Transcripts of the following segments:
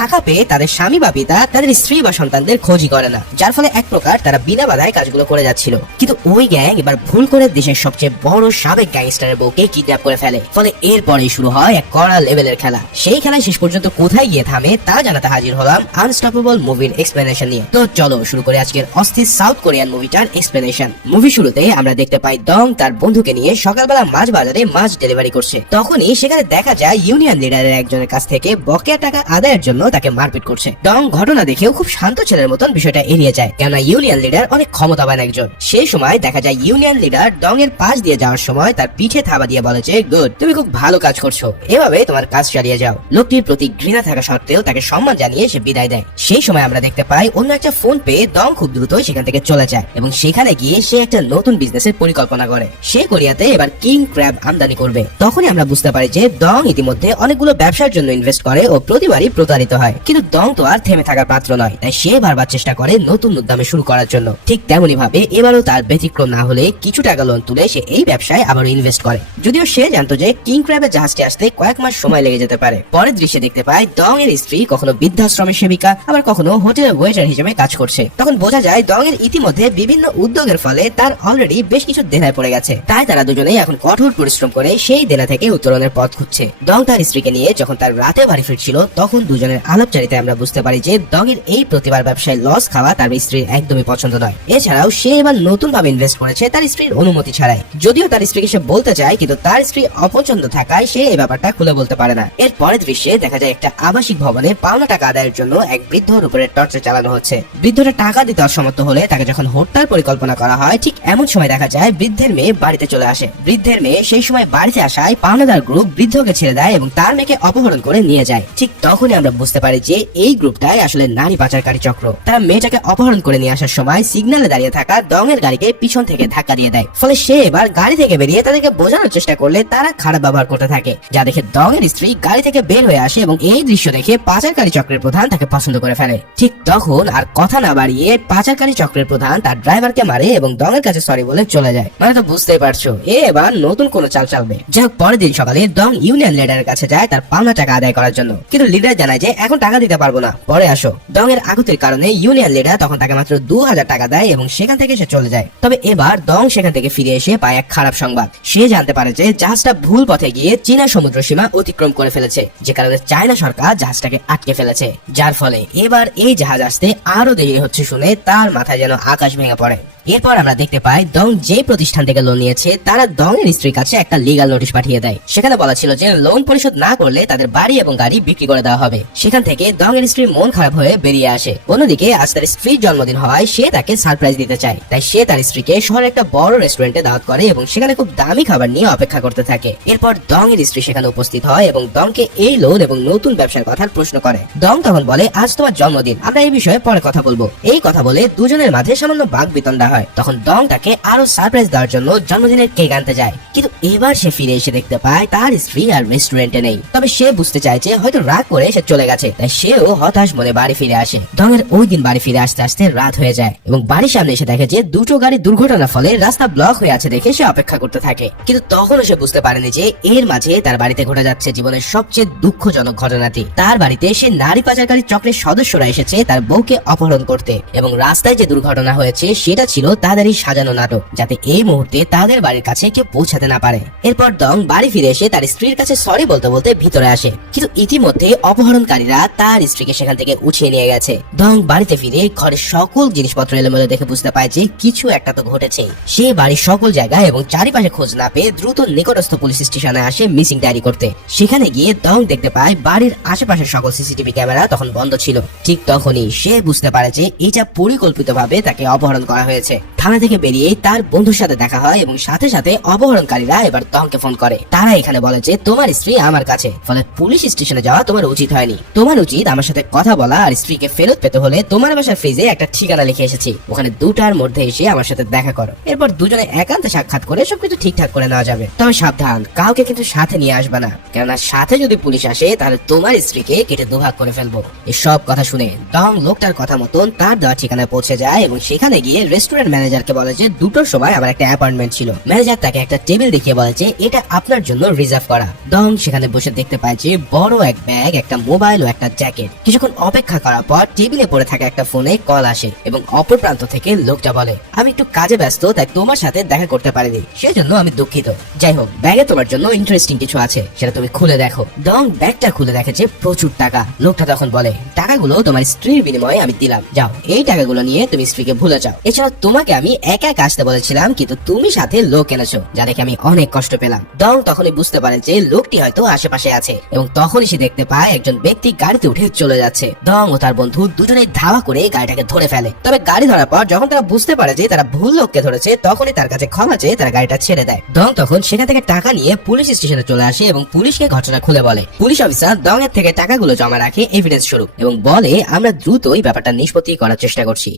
টাকা পেয়ে তাদের স্বামী বা পিতা তাদের স্ত্রী বা সন্তানদের খোঁজই করে না, যার ফলে এক প্রকার তারা বিনা বাধায় কাজগুলো করে যাচ্ছিল। কিন্তু ওই গ্যাং এবার ভুল করে দেশের সবচেয়ে বড় সাবেক গ্যাংস্টারের বউকে কিডন্যাপ করে ফেলে। ফলে এরপরেই শুরু হয় এক কড়া লেভেলের খেলা। সেই খেলায় শেষ পর্যন্ত কোথায় গিয়ে থামে তা জানাতে হাজির হলাম আনস্টপেবল মুভির এক্সপ্লেনেশন নিয়ে। তো চলো শুরু করে আজকের অস্থির সাউথ কোরিয়ান মুভিটার এক্সপ্লেনেশন। মুভি শুরুতে আমরা দেখতে পাই দং তার বন্ধুকে নিয়ে সকালবেলা মাছ বাজারে মাছ ডেলিভারি করছে। তখনই সেখানে দেখা যায় ইউনিয়ন লিডারের একজনের কাছ থেকে বকেয়া টাকা আদায়ের জন্য তাকে মারপিট করছে। ডং ঘটনা দেখেও খুব শান্ত ছেলের মতন বিষয়টা এড়িয়ে যায়, কেননা ইউনিয়ন লিডার অনেক ক্ষমতাবান একজন। সেই সময় দেখা যায় ইউনিয়ন লিডার ডং এর পাশ দিয়ে যাওয়ার সময় তার পিঠে থাবা দিয়ে বলেছে, গুড, তুমি খুব ভালো কাজ করছো, এভাবে তোমার কাজ চালিয়ে যাও। লোকটির প্রতি ঘৃণা থাকা সত্ত্বেও তাকে সম্মান জানিয়ে সে বিদায় দেয়। সেই সময় আমরা দেখতে পাই অন্য একটা ফোন পেয়ে ডং খুব দ্রুত সেখান থেকে চলে যায় এবং সেখানে গিয়ে সে একটা নতুন বিজনেসের পরিকল্পনা করে। সে কোরিয়াতে এবার কিং ক্র্যাব আমদানি করবে। তখনই আমরা বুঝতে পারি যে ডং ইতিমধ্যে অনেকগুলো ব্যবসার জন্য ইনভেস্ট করে ও প্রতিবারই প্রতারিত হয়। কিন্তু ডং তো আর থেমে থাকার পাত্র নয়, তাই সে বারবার চেষ্টা করে নতুন উদ্যমে শুরু করার জন্য। ঠিক তেমনি ভাবে এবারও তার ব্যতিক্রম না হলে কিছু টাকা লোন তুলে সে এই ব্যবসায় আবার ইনভেস্ট করে, যদিও সে জানতো যে কিং ক্র্যাবের জাহাজটি আসতে কয়েক মাস সময় লেগে যেতে পারে। পরের দৃশ্যে দেখতে পাই ডং এর স্ত্রী কখনো বৃদ্ধাশ্রমের সেবিকা, আবার কখনো হোটেলের ওয়েটার হিসেবে কাজ করছে। তখন বোঝা যায় ডং এর ইতিমধ্যে বিভিন্ন উদ্যোগের ফলে তার অলরেডি বেশ কিছু দেনায় পড়ে গেছে। তাই তারা দুজনেই এখন কঠোর পরিশ্রম করে সেই দেনা থেকে উত্তরণের পথ খুঁজছে। ডং তার স্ত্রীকে নিয়ে যখন তার রাতে বাড়ি ফিরছিল তখন দুজনের আলাপচারিতায় আমরা বুঝতে পারি যে ডং এর এই প্রতিবার ব্যবসায় লস খাওয়া তার স্ত্রীর একদমই পছন্দ নয়। এছাড়াও সে এবার নতুন ভাবে ইনভেস্ট করেছে তার স্ত্রীর অনুমতি ছাড়াই, যদিও তার স্ত্রীকে সে বলতে চায়, কিন্তু তার স্ত্রী অপছন্দ থাকায় সে এই ব্যাপারটা খুলে বলতে পারে না। এর পরের দৃশ্যে দেখা যায় একটা আবাসিক ভবনে পাওনা টাকা আদায়ের জন্য এক বৃদ্ধর উপরে টর্চার চালানো হচ্ছে। বৃদ্ধটা টাকা দিতে অসমর্থ হলে তাকে যখন হত্যার পরিকল্পনা করা হয়, ঠিক এমন সময় দেখা যায় বৃদ্ধের মেয়ে বাড়িতে চলে আসে। বৃদ্ধের মেয়ে সেই সময় বাড়িতে আসায় পাওনাদার গ্রুপ বৃদ্ধকে ছেড়ে দেয় এবং তার মেয়েকে অপহরণ করে নিয়ে যায়। ঠিক তখনই আমরা বুঝতে পারি যে এই গ্রুপটাই আসলে নারী পাচারকারী চক্র। তারা মেয়েটাকে অপহরণ করে নিয়ে আসার সময় সিগন্যালে দাঁড়িয়ে থাকা ডং এর গাড়িকে পিছন থেকে ধাক্কা দিয়ে দেয়। ফলে সে এবার গাড়ি থেকে বেরিয়ে তাদেরকে বোঝানোর চেষ্টা করলে তারা খারাপ ব্যবহার করতে থাকে, যা দেখে ডং এর স্ত্রী গাড়ি থেকে বের হয়ে আসে এবং এই দৃশ্য দেখে পাচারকারী চক্রের প্রধান তাকে পছন্দ করে ফেলে। ঠিক তখন আর কথা না বাড়িয়ে পাচারকারী চক্রের প্রধান তার ড্রাইভারকে মারে এবং ডং এর কাছে সরি বলে চলে যায়। মানে তো বুঝতেই পারছো এবার নতুন কোন চাল চালবে। যাই হোক, পরের দিন সকালে ডং ইউনিয়ন লিডারের কাছে যায় তার পাওনা টাকা আদায় করার জন্য, কিন্তু লিডার জানায় যে এখন টাকা দিতে পারবো না, পরে আসো। ডং এর আকুতির কারণে ইউনিয়ন লিডার তখন তাকে মাত্র 2000 টাকা দেয় এবং সেখান থেকে সে চলে যায়। তবে এবার ডং সেখান থেকে ফিরে এসে পায় এক খারাপ সংবাদ। সে জানতে পারে যে জাহাজটা ভুল পথে গিয়ে চীনা সমুদ্র সীমা অতিক্রম করে ফেলেছে, যে কারণে চায়না সরকার জাহাজটাকে আটকে ফেলেছে, যার ফলে এবার এই জাহাজ আসতে আরো দেরি হচ্ছে শুনে তার মাথায় যেন আকাশ ভেঙে পড়ে। এরপর আমরা দেখতে পাই ডং যে প্রতিষ্ঠান থেকে লোন নিয়েছে তারা ডং এর স্ত্রীর কাছে একটা লিগ্যাল নোটিশ পাঠিয়ে দেয়। সেখানে বলা ছিল যে লোন পরিশোধ না করলে তাদের বাড়ি এবং গাড়ি বিক্রি করে দেওয়া হবে। সেখান থেকে ডং এর স্ত্রী মন খারাপ হয়ে বেরিয়ে আসে। অন্যদিকে আজ তার স্ত্রীর জন্মদিন হওয়ায় সে তাকে সারপ্রাইজ দিতে চায়, তাই সে তার স্ত্রীকে শহরে একটা বড় রেস্টুরেন্টে দাওয়াত করে এবং সেখানে খুব দামি খাবার নিয়ে অপেক্ষা করতে থাকে। এরপর ডং এর স্ত্রী সেখানে উপস্থিত হয় এবং ডংকে এই লোন এবং নতুন ব্যবসার কথার প্রশ্ন করে। ডং তখন বলে, আজ তোমার জন্মদিন, আমরা এই বিষয়ে পরে কথা বলবো। এই কথা বলে দুজনের মাঝে সামান্য বাক বিতণ্ডা হয়। তখন ডং তাকে আরো সারপ্রাইজ দেওয়ার জন্য জন্মদিনের কেক আনতে যায়, কিন্তু এবার সে ফিরে এসে দেখতে পায় তার স্ত্রী আর রেস্টুরেন্টে নেই। তবে সে বুঝতে চায় যে হয়তো রাগ করে সে চলে গেছে, তাই সেও হতাশ মনে বাড়ি ফিরে আসে। ডং এর ওই দিন বাড়ি ফিরে আসতে আসতে রাত হয়ে যায় এবং বাড়ির সামনে এসে দেখে যে দুটো গাড়ি দুর্ঘটনার ফলে রাস্তা ব্লক হয়ে আছে দেখে সে অপেক্ষা করতে থাকে। কিন্তু তখনও সে বুঝতে পারেনি যে এর মাঝে তার বাড়িতে ঘটে যাচ্ছে জীবনের সবচেয়ে দুঃখজনক ঘটনাটি। তার বাড়িতে সে নারী পাচারকারী চক্রের সদস্যরা এসেছে তার বউকে অপহরণ করতে, এবং রাস্তায় যে দুর্ঘটনা হয়েছে সেটা ছিল তাদেরই সাজানো নাটক, যাতে এই মুহূর্তে তাদের বাড়ির কাছে কেউ পৌঁছাতে না পারে। এরপর ডং বাড়ি ফিরে এসে তার স্ত্রীর কাছে সরি বলতে বলতে ভিতরে আসে, কিন্তু ইতিমধ্যে অপহরণকারীরা তার স্ত্রীকে সেখান থেকে উঠিয়ে নিয়ে গেছে। ডং বাড়িতে ফিরে ঘরের সকল জিনিসপত্র এলোমেলো দেখে বুঝতে পায় যে কিছু একটা তো ঘটেছে। সে বাড়ির সকল জায়গায় এবং চারিপাশে খোঁজ না পেয়ে দ্রুত নিকটস্থ পুলিশ স্টেশনে আসে মিসিং ডায়েরি করতে। সেখানে গিয়ে ডং দেখতে পায় বাড়ির আশেপাশের সকল সিসিটিভি ক্যামেরা তখন বন্ধ ছিল। ঠিক তখনই সে বুঝতে পারে যে এটা পরিকল্পিতভাবে তাকে অপহরণ করা হয়েছে। থানা থেকে বেরিয়ে তার বন্ধুর সাথে দেখা হয় এবং সাথে সাথে অপহরণকারীরা এবার ডংকে ফোন করে। তারা এখানে বলে যে তোমার স্ত্রী আমার কাছে, ফলে পুলিশ স্টেশনে যাওয়া তোমার উচিত হয়নি। তোমার উচিত আমার সাথে কথা বলা, আর স্ত্রীকে ফেরত পেতে হলে তোমার বাসার ফ্রিজে একটা ঠিকানা লিখে এসেছি, ওখানে 2টার মধ্যে এসে আমার সাথে দেখা করো। এরপর দুজনে একান্তে সাক্ষাৎ করে সবকিছু ঠিকঠাক করে নেওয়া যাবে। তবে সাবধান, কাউকে কিন্তু সাথে নিয়ে আসবে না, কেননা সাথে যদি পুলিশ আসে তাহলে তোমার স্ত্রীকে কেটে দুভাগ করে ফেলবো। এসব কথা শুনে ডং লোকটার কথা মতন তার দেওয়া ঠিকানায় পৌঁছে যায় এবং সেখানে গিয়ে রেস্টুরেন্ট ম্যানেজারকে বলে যে 2টোর সময় আমার একটা অ্যাপয়েন্টমেন্ট ছিল। ম্যানেজার তাকে একটা টেবিল দেখিয়ে বলে যে এটা আপনার জন্য রিজার্ভ করা। ডং সেখানে বসে দেখতে পায় যে বড় এক ব্যাগ, একটা মোবাইল ও একটা জ্যাকেট। কিছুক্ষণ অপেক্ষা করার পর টেবিলে পড়ে থাকা একটা ফোনে কল আসে এবং অপর প্রান্ত থেকে লোকটা বলে, আমি একটু কাজে ব্যস্ত, তাই তোমার সাথে দেখা করতে পারিনি, সেজন্য আমি দুঃখিত। যাই হোক, ব্যাগে তোমার জন্য ইন্টারেস্টিং কিছু আছে, সেটা তুমি খুলে দেখো। ডং ব্যাগটা খুলে দেখেছে প্রচুর টাকা। লোকটা তখন বলে, টাকাগুলো তোমার স্ত্রীর বিনিময়ে আমি দিলাম, যাও এই টাকাগুলো নিয়ে তুমি স্ত্রীকে ভুলে যাও। এছাড়া তোমাকে আমি একা একা আসতে বলেছিলাম, কিন্তু তুমি সাথে লোক এনেছো, যা দেখে আমি অনেক কষ্ট পেলাম। ডং তখনই বুঝতে পারে যে লোকটি হয়তো আশেপাশে আছে এবং তখনই সে দেখতে পায় একজন ব্যক্তি গাড়িতে উঠে চলে যাচ্ছে। ডং ও তার বন্ধু দুজনেই ধাওয়া করে গাড়িটাকে ধরে ফেলে। তবে গাড়ি ধরার পর যখন তারা বুঝতে পারে যে তারা ভুল লোককে ধরেছে, তখনই তার কাছে ক্ষমা চেয়ে তারা গাড়িটা ছেড়ে দেয়। ডং তখন সেখান থেকে টাকা নিয়ে পুলিশ স্টেশনে চলে আসে এবং পুলিশকে ঘটনা খুলে বলে। পুলিশ অফিসার ডং এর থেকে টাকাগুলো জমা রাখে এভিডেন্স স্বরূপ এবং বলে, আমরা দ্রুতই ব্যাপারটা নিষ্পত্তি করার চেষ্টা করছি।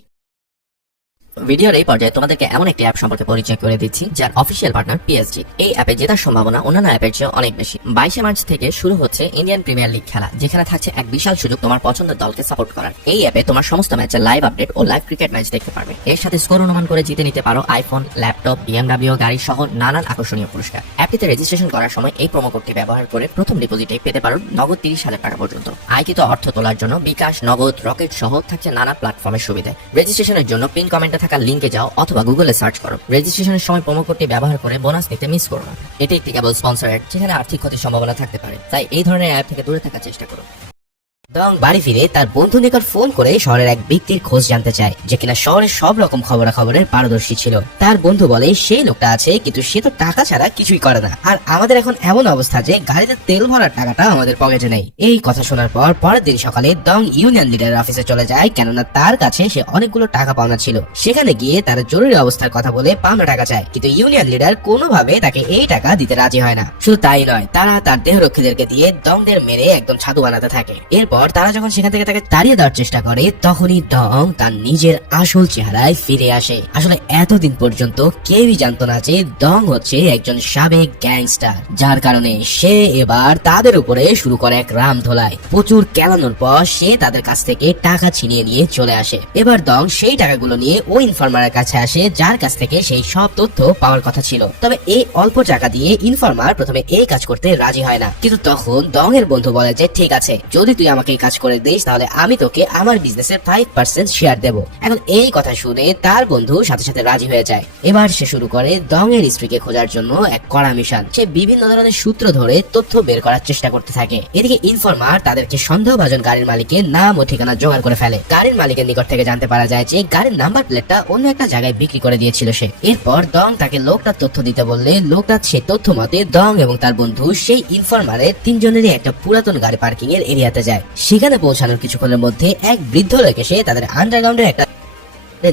ভিডিওর এই পর্যায়ে তোমাদেরকে এমন একটি অ্যাপ সম্পর্কে পরিচয় করে দিচ্ছি যার অফিসিয়াল পার্টনার PSG। এই অ্যাপে জেতার সম্ভাবনা অন্যান্য অ্যাপের চেয়ে অনেক বেশি। 22 মার্চ থেকে শুরু হচ্ছে ইন্ডিয়ান প্রিমিয়ার লিগ খেলা, যেখানে থাকছে এক বিশাল সুযোগ তোমার পছন্দের দলকে সাপোর্ট করার। এই অ্যাপে তোমার সমস্ত ম্যাচের লাইভ আপডেট ও লাইভ ক্রিকেট ম্যাচ দেখতে পারবে। এর সাথে স্কোর অনুমান করে জিতে নিতে পারো আইফোন, ল্যাপটপ, BMW গাড়ি সহ নানান আকর্ষণীয় পুরস্কার। অ্যাপটিতে রেজিস্ট্রেশন করার সময় এই প্রোমো কোডটি ব্যবহার করে প্রথম ডিপোজিটে পেতে পারো নগদ 30,000 টাকা পর্যন্ত। আয়কৃত অর্থ তোলার জন্য বিকাশ, নগদ, রকেট সহ থাকছে নানা প্ল্যাটফর্মের সুবিধা। রেজিস্ট্রেশনের জন্য পিন কমেন্টে থাকা লিঙ্কে যাও অথবা গুগলে সার্চ করো। রেজিস্ট্রেশনের সময় প্রোমো কোডটি ব্যবহার করে বোনাস নিতে মিস করো না। এটি একটি কেবল স্পন্সর অ্যাড, যেখানে আর্থিক ক্ষতির সম্ভাবনা থাকতে পারে, তাই এই ধরনের অ্যাপ থেকে দূরে থাকার চেষ্টা করো। ডং বাড়ি ফিরে তার বন্ধু নিকট ফোন করে শহরের এক ব্যক্তির খোঁজ জানতে চায়, যে কিনা শহরের সব রকম খবরাখবরের পারদর্শী ছিল। তার বন্ধু বলে, সেই লোকটা আছে, কিন্তু সে তো টাকা ছাড়া কিছুই করে না, আর আমাদের এখন এমন অবস্থা যে গাড়িতে তেল ভরার টাকাটা আমাদের পকেটে নেই। এই কথা শোনার পর পরের দিন সকালে ডং ইউনিয়ন লিডারের অফিসে চলে যায়, কেননা তার কাছে সে অনেকগুলো টাকা পাওনা ছিল। সেখানে গিয়ে তার জরুরি অবস্থার কথা বলে পাওনা টাকা চায়, কিন্তু ইউনিয়ন লিডার কোনোভাবে তাকে এই টাকা দিতে রাজি হয় না। শুধু তাই নয়, তারা তার দেহরক্ষীদেরকে দিয়ে ডংদের মেরে একদম ছাতু বানাতে থাকে। এরপর তারা যখন সেখান থেকে তাকে তাড়িয়ে দেওয়ার চেষ্টা করে, তখনই ডং তার নিজের আসল চেহারায় ফিরে আসে। আসলে এতদিন পর্যন্ত কেউই জানতো না যে ডং হচ্ছে একজন সাবেক গ্যাংস্টার, যার কারণে সে এবার তাদের উপরে শুরু করে এক রাম ধোলাই। প্রচুর কেলানোর পর সে তাদের কাছ থেকে টাকা ছিনিয়ে নিয়ে চলে আসে। এবার ডং সেই টাকাগুলো নিয়ে ওই ইনফরমারের কাছে আসে, যার কাছ থেকে সেই সব তথ্য পাওয়ার কথা ছিল। তবে এই অল্প টাকা দিয়ে ইনফরমার প্রথমে এই কাজ করতে রাজি হয় না, কিন্তু তখন ডং এর বন্ধু বলে যে, ঠিক আছে, যদি তুই আমাকে এই কাজ করে দিস, তাহলে আমি তোকে আমার বিজনেসের 5% শেয়ার দেব। এখন এই কথা শুনে তার বন্ধু সাথে সাথে রাজি হয়ে যায়। এবার সে শুরু করে ডং এর স্ত্রীকে খোঁজার জন্য এক কড়া মিশন। সে বিভিন্ন ধরনের সূত্র ধরে তথ্য বের করার চেষ্টা করতে থাকে। এদিকে ইনফরমার তাদেরকে সন্দেহভাজন গাড়ির মালিকের নাম ও ঠিকানা জোগাড় করে ফেলে। গাড়ির মালিকের নিকট থেকে জানতে পারা যায় যে গাড়ির নাম্বার প্লেটটা অন্য একটা জায়গায় বিক্রি করে দিয়েছিল সে। এরপর ডং তাকে লোকটার তথ্য দিতে বললে লোকটা সে তথ্য মতে ডং এবং তার বন্ধু সেই ইনফরমারের তিনজনেরই একটা পুরাতন গাড়ি পার্কিং এর এরিয়াতে যায়। সেখানে পৌঁছানোর কিছুক্ষণের মধ্যে এক বৃদ্ধ লোক এসে তাদের আন্ডারগ্রাউন্ডের একটা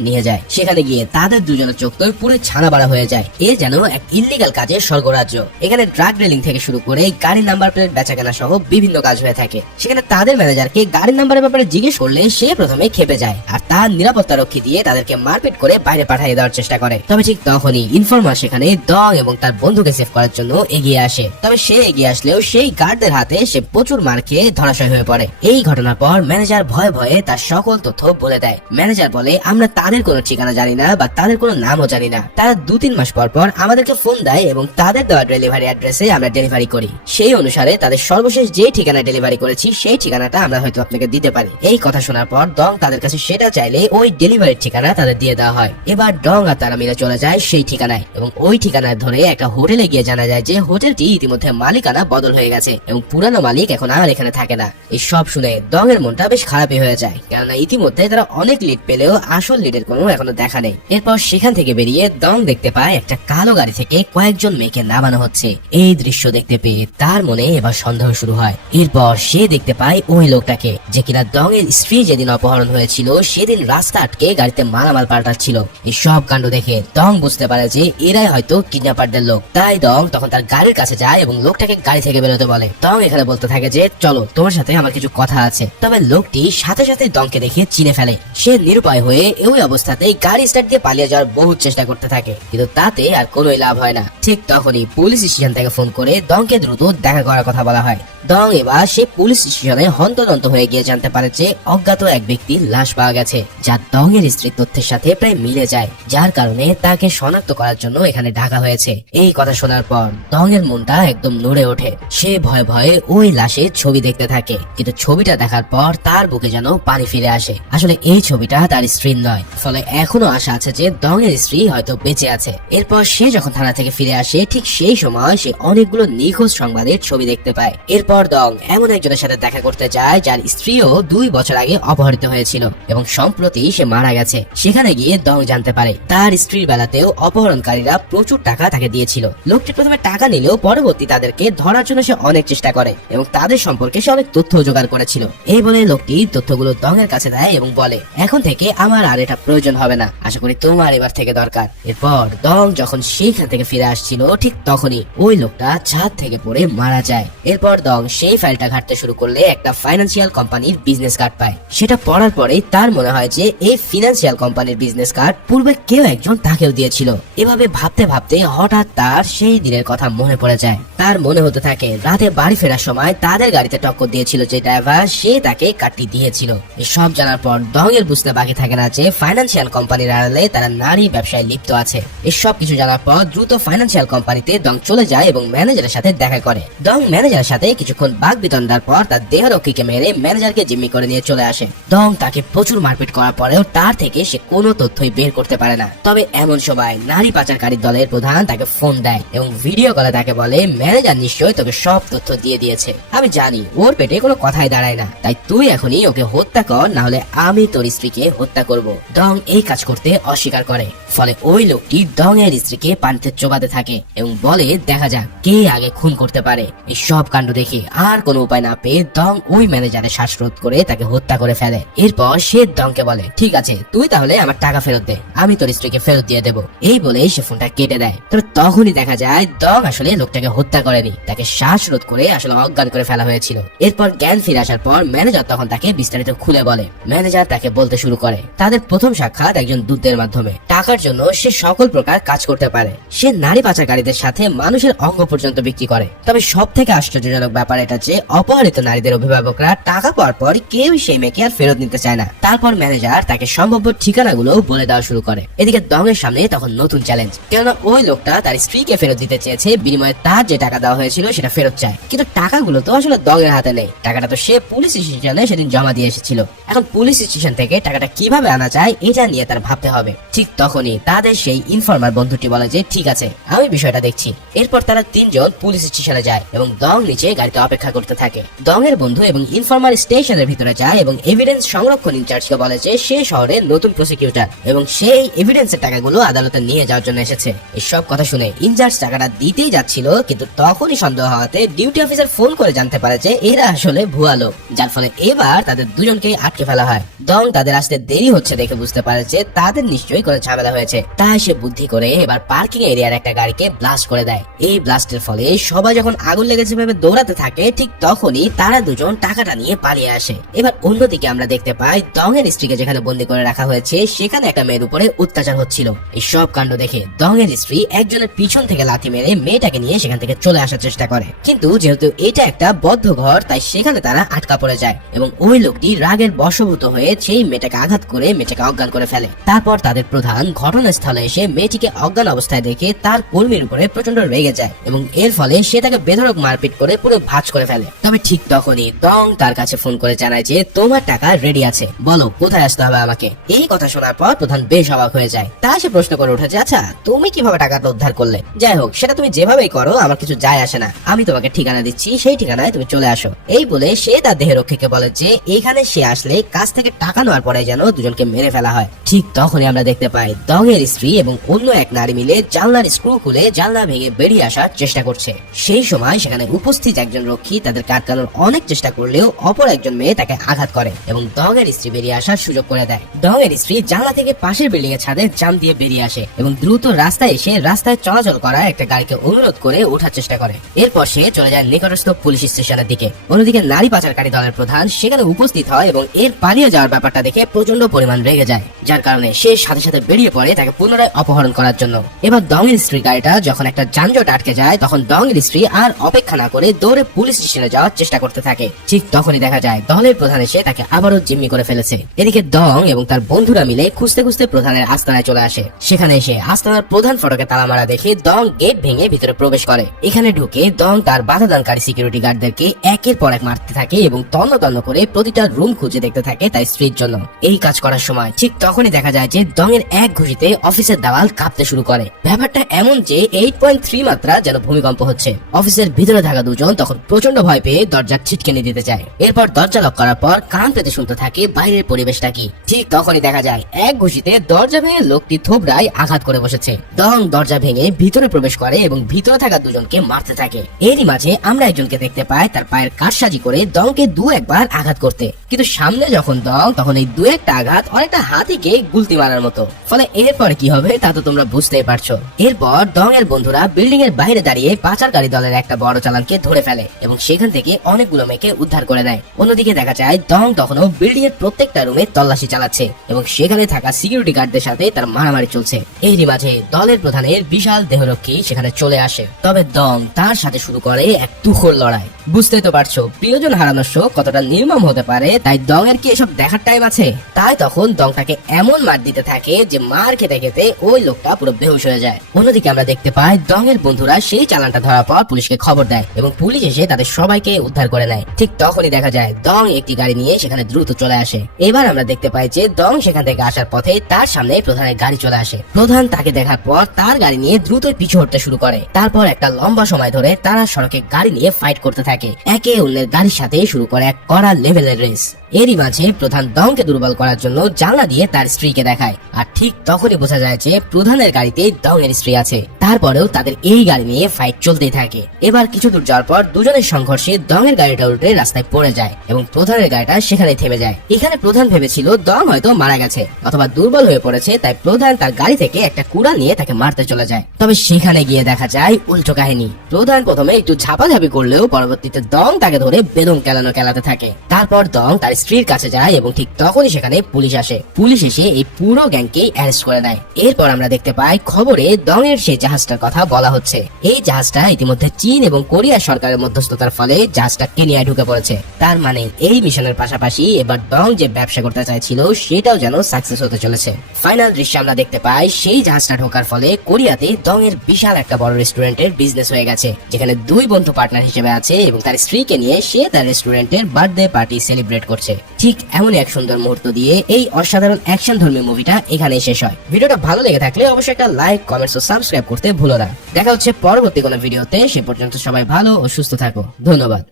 নিয়ে যায়। সেখানে গিয়ে তাদের দুজনের চোখ তো পুরো ছানা বাড়া হয়ে যায়। এ যেন এক ইল্লিগাল কাজের স্বর্গরাজ্য। এখানে ড্রাগ ডিলিং থেকে শুরু করে গাড়ির নাম্বার প্লেট বেচাকেনা সহ বিভিন্ন কাজ হয়ে থাকে। সেখানে তাদের ম্যানেজারকে গাড়ির নাম্বারের ব্যাপারে জিজ্ঞেস করলে সে প্রথমে খেপে যায়, আর তার নিরাপত্তা রক্ষী দিয়ে তাদেরকে মারপিট করে বাইরে পাঠিয়ে দেওয়ার চেষ্টা করে। তবে ঠিক তখনই ইনফরমার সেখানে ডং এবং তার বন্ধুকে সেভ করার জন্য এগিয়ে আসে। তবে সে এগিয়ে আসলেও সেই গার্ডদের হাতে সে প্রচুর মার খেয়ে ধরাশয় হয়ে পড়ে। এই ঘটনার পর ম্যানেজার ভয়ে ভয়ে তার সকল তথ্য বলে দেয়। ম্যানেজার বলে, আমরা তাদের কোনো ঠিকানা জানি না বা তাদের কোনো নামও জানি না। তারা 2-3 মাস পর পর আমাদেরকে ফোন দেয় এবং তাদের দেওয়া ডেলিভারি অ্যাড্রেসে আমরা ডেলিভারি করি। সেই অনুসারে তাদের সর্বশেষ যে ঠিকানা ডেলিভারি করেছি সেই ঠিকানাটা আমরা হয়তো আপনাকে দিতে পারি। এই কথা শোনার পর ডং তাদের কাছে সেটা চাইলে ওই ডেলিভারির ঠিকানা তাদের দিয়ে দেওয়া হয়। এবার ডং আর তারা মিলে চলে যায় সেই ঠিকানায় এবং ওই ঠিকানায় ধরে একটা হোটেলে গিয়ে জানা যায় যে হোটেলটি ইতিমধ্যে মালিকানা বদল হয়ে গেছে এবং পুরানো মালিক এখন আর এখানে থাকে না। এই সব শুনে ডং এর মনটা বেশ খারাপই হয়ে যায়, কেননা ইতিমধ্যে তারা অনেক লিড পেলেও আসল লিডের কোনো এখনো দেখা নেই। এরপর সেখান থেকে বেরিয়ে ডং দেখতে পায় একটা কালো গাড়ি থেকে কয়েকজন মেয়েকে নামানো হচ্ছে। এই দৃশ্য দেখতে পেয়ে তার মনে এবার সন্দেহ শুরু হয়। এরপর সে দেখতে পায় ওই লোকটাকে, যে কিনা ডং এর স্ত্রী যেদিন অপহরণ হয়েছিল সেদিন রাস্তা আটকে গাড়িতে মালামাল পাল্টাচ্ছিল। এই সব কাণ্ড দেখে ডং বুঝতে পারে যে এরাই হয়তো কিডন্যাপারদের লোক। তাই ডং তখন তার গাড়ির কাছে যায় এবং লোকটাকে গাড়ি থেকে বেরোতে বলে। ডং এখানে বলতে থাকে যে, চলো, তোমার সাথে আমার কিছু কথা আছে। তবে লোকটি সাথে সাথে ডংকে দেখে চিনে ফেলে। সে নিরুপায় হয়ে ওই ওই অবস্থাতেই গাড়ি স্টার্ট দিয়ে পালিয়ে যাওয়ার বহু চেষ্টা করতে থাকে, কিন্তু তাতে আর কোনোই লাভ হয় না। ঠিক তখনই পুলিশ স্টেশন থেকে ফোন করে ডংকে দ্রুত দেখা করার কথা বলা হয়। ডং এবার সে পুলিশ স্টেশনে হন্তদন্ত হয়ে গিয়ে জানতে পারে যে অজ্ঞাত এক ব্যক্তির লাশ পাওয়া গেছে, যা ডং এর স্ত্রীর তথ্যের সাথে প্রায় মিলে যায়, যার কারণে তাকে শনাক্ত করার জন্য এখানে ডাকা হয়েছে। এই কথা শোনার পর ডং এর মনটা একদম নড়ে ওঠে। সে ভয়ে ভয়ে ওই লাশের ছবি দেখতে থাকে, কিন্তু ছবিটা দেখার পর তার বুকে যেন পানি ফিরে আসে। আসলে এই ছবিটা তার স্ত্রীর নয়, ফলে এখনো আশা আছে যে ডং এর স্ত্রী হয়তো বেঁচে আছে। এরপর সে যখন থানা থেকে ফিরে আসে, ঠিক সেই সময় সে অনেকগুলো নিখোঁজ সংবাদের ছবি দেখতে পায়। এরপর ডং এমন একজনের সাথে দেখা করতে যায় যার স্ত্রীও 2 বছর আগে অপহৃত হয়েছিল এবং সম্প্রতি সে মারা গেছে। সেখানে গিয়ে ডং জানতে পারে তার স্ত্রীর বেলাতেও অপহরণকারীরা প্রচুর টাকা তাকে দিয়েছিল। লোকটি প্রথমে টাকা নিলেও পরবর্তী তাদেরকে ধরার জন্য সে অনেক চেষ্টা করে এবং তাদের সম্পর্কে সে অনেক তথ্য জোগাড় করেছিল। এই বলে লোকটি তথ্যগুলো ডং এর কাছে দেয় এবং বলে, এখন থেকে আমার আর এটা প্রয়োজন হবে না, আশা করি তোমার এবার থেকে দরকার। এরপর ডং যখন সেইখান থেকে ফিরে আসছিল, ঠিক তখনই ওই লোকটা ছাদ থেকে পড়ে মারা যায়। এরপর ডং সেই ফাইলটা ঘাটতে শুরু করলে একটা ফাইন্যান্সিয়াল কোম্পানির বিজনেস কার্ড পায়। সেটা পড়ার পরেই তার মনে হয় যে এই ফিনান্সিয়াল কোম্পানির বিজনেস কার্ড পূর্বে কেউ একজন তাকেও দিয়েছিল। এভাবে ভাবতে ভাবতে হঠাৎ তার সেই দিনের কথা মনে পড়ে যায়। তার মনে হতে থাকে রাতে বাড়ি ফেরার সময় তাদের গাড়িতে টক্কর দিয়েছিল যে ড্রাইভার, সে তাকে কাটটি দিয়েছিল। এসব জানার পর ডং এর বুঝতে বাকি থাকে না যে ফাইন্যান্সিয়াল কোম্পানির আড়ালে তারা নারী ব্যবসায় লিপ্ত আছে। এসব কিছু জানার পর দ্রুত ফাইন্যান্সিয়াল কোম্পানিতে ডং চলে যায় এবং ম্যানেজারের সাথে দেখা করে। ডং ম্যানেজারের সাথে কিছুক্ষণ বাকবিতণ্ডার পর তার দেহরক্ষীকে মেরে ম্যানেজারকে জিম্মি করে নিয়ে চলে আসে। ডং তাকে প্রচুর মারপিট করার পরেও তার থেকে সে কোনো তথ্যই বের করতে পারে না। তবে এমন সময় নারী পাচারকারী দলের প্রধান তাকে ফোন দেয় এবং ভিডিও কলে তাকে বলে, ম্যানেজার নিশ্চয়ই তোকে সব তথ্য দিয়ে দিয়েছে, আমি জানি ওর পেটে কোনো কথাই দাঁড়ায় না, তাই তুই এখনই ওকে হত্যা কর, না হলে আমি তোর স্ত্রীকে হত্যা করব। ডং এই কাজ করতে অস্বীকার করে, ফলে ওই লোকটি ডং এর স্ত্রীকে পানিতে চোবাতে থাকে এবং বলে দেখা যাক কে আগে খুন করতে পারে। এই সব কাণ্ড দেখে আর কোনো উপায় না পেয়ে ডং ওই ম্যানেজারের শ্বাসরোধ করে তাকে হত্যা করে ফেলে। এরপর সে ডংকে বলে, ঠিক আছে তুই তাহলে আমার টাকা ফেরত দে, আমি তোর স্ত্রীকে ফেরত দিয়ে দেবো। এই বলে সে ফোনটা কেটে দেয়। তবে তখনই দেখা যায় ডং আসলে লোকটাকে হত্যা করেনি, তাকে শ্বাসরোধ করে আসলে অজ্ঞান করে ফেলা হয়েছিল। এরপর জ্ঞান ফিরে আসার পর ম্যানেজার তখন তাকে বিস্তারিত খুলে বলে। ম্যানেজার তাকে বলতে শুরু করে তাদের প্রথম সাক্ষাৎ একজন দূতের মাধ্যমে। টাকার জন্য সে সকল প্রকার কাজ করতে পারে। সে নারী পাচারকারীদের সাথে মানুষের অঙ্গ পর্যন্ত বিক্রি করে। তবে সব থেকে আশ্চর্যজনক ব্যাপার এটা যে অপহৃত নারীদের অভিভাবকরা টাকা পাওয়ার পর কেউ সেই মেয়েকে আর ফেরত নিতে চায় না। তারপর ম্যানেজার তাকে সম্ভাব্য ঠিকানাগুলো বলে দেওয়া শুরু করে। এদিকে ডং এর সামনে তখন নতুন চ্যালেঞ্জ, কেননা ওই লোকটা তার স্ত্রীকে ফেরত দিতে চেয়েছে, বিনিময়ে তার যে টাকা দেওয়া হয়েছিল সেটা ফেরত চায়। কিন্তু টাকাগুলো তো আসলে ডং এর হাতে নেই, টাকাটা তো সে পুলিশ স্টেশনে সেদিন জমা দিয়ে এসেছিল। এখন পুলিশ স্টেশন থেকে টাকাটা কিভাবে আনা যায় এটা নিয়ে তার ভাবতে হবে। ঠিক তখনই তাদের সেই ইনফর্মার বন্ধুটি বলে যে ঠিক আছে আমি বিষয়টা দেখছি। এরপর তারা 3 জন পুলিশ স্টেশনে যায় এবং ডং নিচে গাড়িতে অপেক্ষা করতে থাকে। ডং এর বন্ধু এবং ইনফর্মার স্টেশনের ভিতরে যায় এবং এভিডেন্স সংরক্ষণ ইনচার্জকে বলে যে সে শহরের নতুন প্রসিকিউটর এবং সেই এভিডেন্সের টাকাগুলো আদালতে নিয়ে যাওয়ার জন্য এসেছে। এসব কথা শুনে ইনচার্জ টাকাটা দিতেই যাচ্ছিল, কিন্তু তখনই সন্দেহ হওয়াতে ডিউটি অফিসার ফোন করে জানতে পারে যে এরা আসলে ভুয়া লোক, যার ফলে এবার তাদের দুজনকে আটকে ফেলা হয়। ডং তাদের আসতে দেরি হচ্ছে দেখে বুঝতে পারে যে তাদের নিশ্চয়ই কোনো ঝামেলা হয়েছে, তাই সে বুদ্ধি করে এবার পার্কিং এরিয়ার একটা গাড়িকে ব্লাস্ট করে দেয়। এই ব্লাস্টের ফলে সবাই যখন আগুন লেগেছে ভেবে দৌড়াতে থাকে, ঠিক তখনই তারা দুজন টাকাটা নিয়ে পালিয়ে আসে। এবার অন্যদিকে আমরা দেখতে পাই ডং এর স্ত্রীকে যেখানে বন্দী করে রাখা হয়েছে সেখানে একটা মেয়ের উপরে অত্যাচার হচ্ছিল। এই সব কাণ্ড দেখে ডং এর স্ত্রী একজনের পিছন থেকে লাথি মেরে মেয়েটাকে নিয়ে সেখান থেকে চলে আসার চেষ্টা করে, কিন্তু যেহেতু এটা একটা বদ্ধ ঘর তাই সেখানে তারা আটকা পড়ে যায় এবং ওই লোকটি রাগের বশভূত হয়ে সেই মেয়েটাকে আঘাত করে মেয়েটাকে অজ্ঞান করে ফেলে। তারপর তাদের প্রধান ঘটনাস্থলে এসে মেয়েটিকে অজ্ঞান অবস্থায় দেখে তার কর্মীর উপরে প্রচন্ড রেগে যায় এবং এর ফলে সে তাকে বেধড়ক মারপিট করে পুরো ভাঁজ করে ফেলে। তবে ঠিক তখনই ডং তার কাছে ফোন করে জানায় যে তোমার টাকা রেডি আছে, বলো কোথায় আসতে হবে আমাকে। এই কথা শোনার পর প্রধান বেশ অবাক হয়ে যায়। তা সে প্রশ্ন করে উঠেছে, আচ্ছা তুমি কিভাবে টাকাটা উদ্ধার করলে? যাই হোক সেটা তুমি যেভাবেই করো আমার কিছু যায় আসে না, আমি তোমাকে ঠিকানা দিচ্ছি, সেই ঠিকানায় তুমি চলে আসো। এই বলে সে তার দেহরক্ষীকে বলে যে এখানে সে আসলে কাছ থেকে টাকা নেওয়ার পরে যেন দুজনকে মেরে ফেলা হয়। ঠিক তখনই আমরা দেখতে পাই ডং এর স্ত্রী এবং অন্য এক নারী মিলে জানলার স্ক্রু খুলে জানলা ভেঙে বেরিয়ে আসার চেষ্টা করছে। সেই সময় সেখানে উপস্থিত একজন রক্ষী তাদের আটকানোর অনেক চেষ্টা করলেও অপর একজন মেয়ে তাকে আঘাত করে এবং ডং এর স্ত্রী বেরিয়ে আসার সুযোগ করে দেয়। ডং এর স্ত্রী জানলা থেকে পাশের বিল্ডিং এর ছাদে জাম দিয়ে বেরিয়ে আসে এবং দ্রুত রাস্তায় এসে রাস্তায় চলাচল করা একটা গাড়িকে অনুরোধ করে ওঠার চেষ্টা করে। এরপর সে চলে যায় নিকটস্থ পুলিশ স্টেশনের দিকে। অন্যদিকে নারী পাচারকারী দলের প্রধান সেখানে উপস্থিত হয় এবং এর পালিয়ে যাওয়ার ব্যাপারটা দেখে প্রচন্ড পরিমাণ রেগে যায়, যার কারণে সে সাথে সাথে বেরিয়ে পড়ে তাকে পুনরায় অপহরণ করার জন্য। এবার ডং এর স্ত্রীর গাড়িটা যখন একটা যানজট আটকে যায়, তখন ডং এর স্ত্রী আর অপেক্ষা না করে দৌড়ে পুলিশ স্টেশনে যাওয়ার চেষ্টা করতে থাকে। ঠিক তখনই দেখা যায় দলের প্রধান এসে তাকে আবারও জিম্মি করে ফেলেছে। এদিকে ডং এবং তার বন্ধুরা মিলে খুঁজতে খুঁজতে প্রধানের আস্তানায় চলে আসে। সেখানে এসে আস্তানার প্রধান ফটকে তালা মারা দেখে ডং গেট ভেঙে ভিতরে প্রবেশ করে। এখানে ঢুকে ডং তার বাধাদানকারী সিকিউরিটি গার্ডদেরকে একের পর এক মারতে থাকে এবং তন্ন তন্ন করে প্রতিটা রুম খুঁজে দেখতে থাকে তার স্ত্রীর জন্য। এই কাজ করার সময় ঠিক তখনই দেখা যায় যে ডং এর এক ঘুষিতে অফিসের দেওয়াল কাঁপতে শুরু করে। ব্যাপারটা এমন যে 8.3 মাত্রা যেন ভূমিকম্প হচ্ছে। অফিসের ভিতরে থাকা দুজন তখন প্রচন্ড ভয় পেয়ে দরজা ছিটকেনে দিতে চায়। এরপর দরজা লক করার পর কান পেতে শুনতে থাকে বাইরের পরিবেশটা কি। ঠিক তখনই দেখা যায় এক ঘুষিতে দরজা ভেঙে লোকটি থোবড়ায় আঘাত করে বসেছে। ডং দরজা ভেঙে ভিতরে প্রবেশ করে এবং ভিতরে থাকা দুজনকে মারতে থাকে। এরই মাঝে আমরা একজনকে দেখতে পাই তার পায়ের কারসাজি করে ডংকে দু একবার আঘাত করতে, কিন্তু সামনে যখন ডং তখন এই দু একটা আঘাত অনেকটা হাতিকে গুলতি মারার মতো। ফলে এরপর কি হবে তা তো তোমরা বুঝতেই পারছো। এরপর ডং এর বন্ধুরা বিল্ডিং এর বাইরে দাঁড়িয়ে পাচারকারী দলের একটা বড় চালানকে ধরে ফেলে এবং সেখান থেকে অনেকগুলো মেয়েকে উদ্ধার করে নেয়। অন্যদিকে দেখা যায় ডং তখনও বিল্ডিং এর প্রত্যেকটা রুমে তল্লাশি চালাচ্ছে এবং সেখানে থাকা সিকিউরিটি গার্ডদের সাথে তার মারামারি চলছে। এরই মাঝে দলের প্রধানের বিশাল দেহরক্ষী সেখানে চলে আসে। তবে ডং তার সাথে শুরু করে এক তুখোড় লড়াই। বুঝতেই তো পারছো প্রিয়জন হারানোর শো কতটা নির্মম হতে পারে, তাই ডং এর কি এসব দেখার টাইম আছে? তাই তখন ডং তাকে এমন মার দিতে থাকে যে মার খেতে খেতে ওই লোকটা পুরো বেহুশ হয়ে যায়। অন্যদিকে আমরা দেখতে পাই ডং এর বন্ধুরা সেই চালানটা ধরার পর পুলিশকে খবর দেয় এবং পুলিশ এসে তাদের সবাইকে উদ্ধার করে নেয়। ঠিক তখনই দেখা যায় ডং একটি গাড়ি নিয়ে সেখানে দ্রুত চলে আসে। এবার আমরা দেখতে পাই যে ডং সেখান থেকে আসার পথে তার সামনে প্রধানের গাড়ি চলে আসে। প্রধান তাকে দেখার পর তার গাড়ি নিয়ে দ্রুত পিছু হটতে শুরু করে। তারপর একটা লম্বা সময় ধরে তারা সড়কে গাড়ি নিয়ে ফাইট করতে থাকে। একে অন্যের গাড়ির সাথে শুরু করে এক কড়া লেভেলের রেস। এরই মাঝে প্রধান ডংকে দুর্বল করার জন্য জানলা দিয়ে তার স্ত্রীকে দেখায়, আর ঠিক তখনই বোঝা যায় যে প্রধানের গাড়িতে ডং এর স্ত্রী আছে। তারপরেও তাদের এই গাড়ি নিয়ে ফাইট চলতেই থাকে। এবার কিছু দূর যাওয়ার পর দুজনের সংঘর্ষে ডং এর গাড়িটা উল্টে রাস্তায় পড়ে যায় এবং প্রধানের গাড়িটা সেখানে থেমে যায়। এখানে প্রধান ভেবেছিল ডং হয়তো মারা গেছে অথবা দুর্বল হয়ে পড়েছে, তাই প্রধান তার গাড়ি থেকে একটা কুড়াল নিয়ে তাকে মারতে চলে যায়। তবে সেখানে গিয়ে দেখা যায় উল্টো কাহিনী। প্রধান প্রথমে একটু ঝাপাঝাপি করলেও পরবর্তীতে ডং তাকে ধরে বেদম কেলাতে থাকে। তারপর ডং তার স্ত্রীর কাছে যায় এবং ঠিক তখনই সেখানে পুলিশ আসে। পুলিশ এসে এই পুরো গ্যাংকে অ্যারেস্ট করে নেয়। এরপর আমরা দেখতে পাই খবরে ডং এর সেই জাহাজটার কথা বলা হচ্ছে। এই জাহাজটা ইতিমধ্যে চীন এবং কোরিয়া সরকারের মধ্যস্থতার ফলে জাহাজটা কেনিয়ায় ঢুকে পড়েছে। তার মানে এই মিশনের পাশাপাশি এবার ডং যে ব্যবসা করতে চাইছিল সেটাও যেন সাকসেস হতে চলেছে। ফাইনাল দৃশ্যে আমরা দেখতে পাই সেই জাহাজটা ঢোকার ফলে কোরিয়াতে ডং এর বিশাল একটা বড় রেস্টুরেন্টের বিজনেস হয়ে গেছে, যেখানে দুই বন্ধু পার্টনার হিসেবে আছে এবং তার স্ত্রীকে নিয়ে সে তার রেস্টুরেন্টের বার্থডে পার্টি সেলিব্রেট করছে। ঠিক এমনই এক সুন্দর মুহূর্ত দিয়ে এই অসাধারণ অ্যাকশন ধর্মী মুভিটা এখানেই শেষ হয়। ভিডিওটা ভালো লেগে থাকলে অবশ্যই একটা লাইক, কমেন্টস ও সাবস্ক্রাইব করতে ভুলো না। দেখা হচ্ছে পরবর্তী কোনো ভিডিওতে। সে পর্যন্ত সবাই ভালো ও সুস্থ থাকো। ধন্যবাদ।